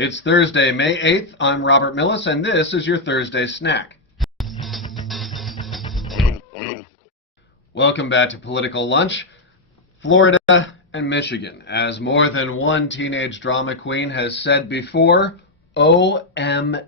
It's Thursday, May 8th. I'm Robert Millis, and this is your Thursday Snack. Welcome back to Political Lunch. Florida and Michigan. As more than one teenage drama queen has said before, OMFG.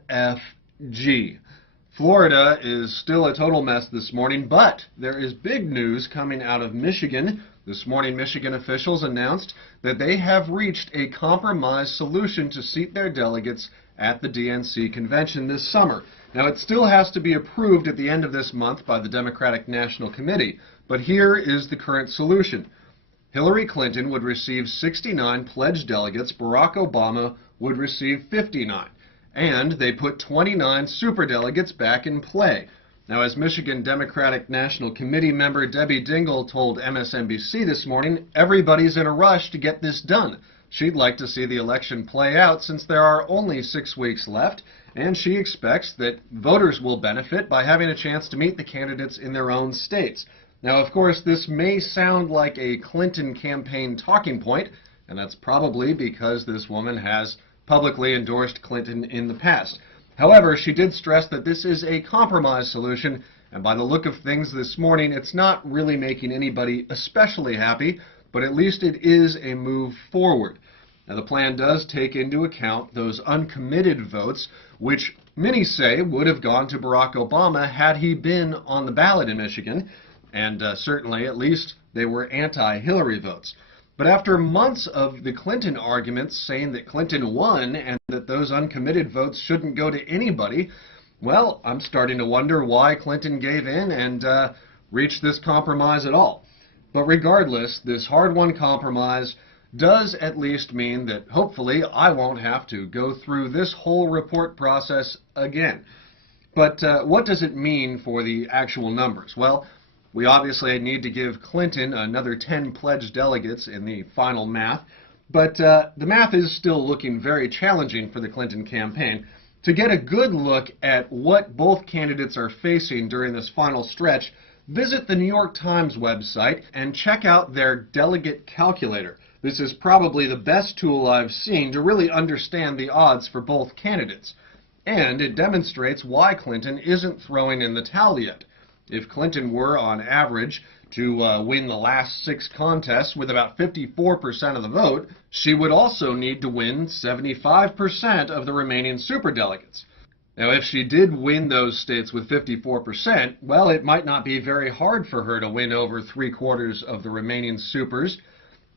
Florida is still a total mess this morning, but there is big news coming out of Michigan. This morning, Michigan officials announced that they have reached a compromise solution to seat their delegates at the DNC convention this summer. Now, it still has to be approved at the end of this month by the Democratic National Committee, but here is the current solution. Hillary Clinton would receive 69 pledged delegates, Barack Obama would receive 59, and they put 29 superdelegates back in play. Now, as Michigan Democratic National Committee member Debbie Dingell told MSNBC this morning, everybody's in a rush to get this done. She'd like to see the election play out since there are only 6 weeks left, and she expects that voters will benefit by having a chance to meet the candidates in their own states. Now, of course, this may sound like a Clinton campaign talking point, and that's probably because this woman has publicly endorsed Clinton in the past. However, she did stress that this is a compromise solution, and by the look of things this morning, it's not really making anybody especially happy, but at least it is a move forward. Now, the plan does take into account those uncommitted votes, which many say would have gone to Barack Obama had he been on the ballot in Michigan, and certainly, at least, they were anti-Hillary votes. But after months of the Clinton arguments saying that Clinton won and that those uncommitted votes shouldn't go to anybody, well, I'm starting to wonder why Clinton gave in and reached this compromise at all. But regardless, this hard-won compromise does at least mean that hopefully I won't have to go through this whole report process again. But what does it mean for the actual numbers? Well, we obviously need to give Clinton another 10 pledged delegates in the final math, but the math is still looking very challenging for the Clinton campaign. To get a good look at what both candidates are facing during this final stretch, visit the New York Times website and check out their delegate calculator. This is probably the best tool I've seen to really understand the odds for both candidates. And it demonstrates why Clinton isn't throwing in the towel yet. If Clinton were, on average, to win the last 6 contests with about 54% of the vote, she would also need to win 75% of the remaining superdelegates. Now, if she did win those states with 54%, well, it might not be very hard for her to win over 3/4 of the remaining supers.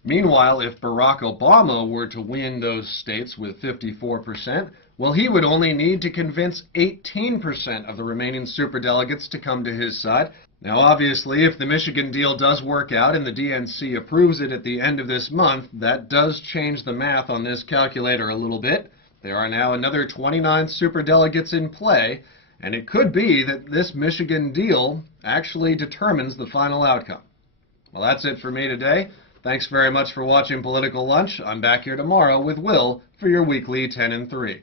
Meanwhile, if Barack Obama were to win those states with 54%, well, he would only need to convince 18% of the remaining superdelegates to come to his side. Now, obviously, if the Michigan deal does work out and the DNC approves it at the end of this month, that does change the math on this calculator a little bit. There are now another 29 superdelegates in play, and it could be that this Michigan deal actually determines the final outcome. Well, that's it for me today. Thanks very much for watching Political Lunch. I'm back here tomorrow with Will for your weekly 10 and 3.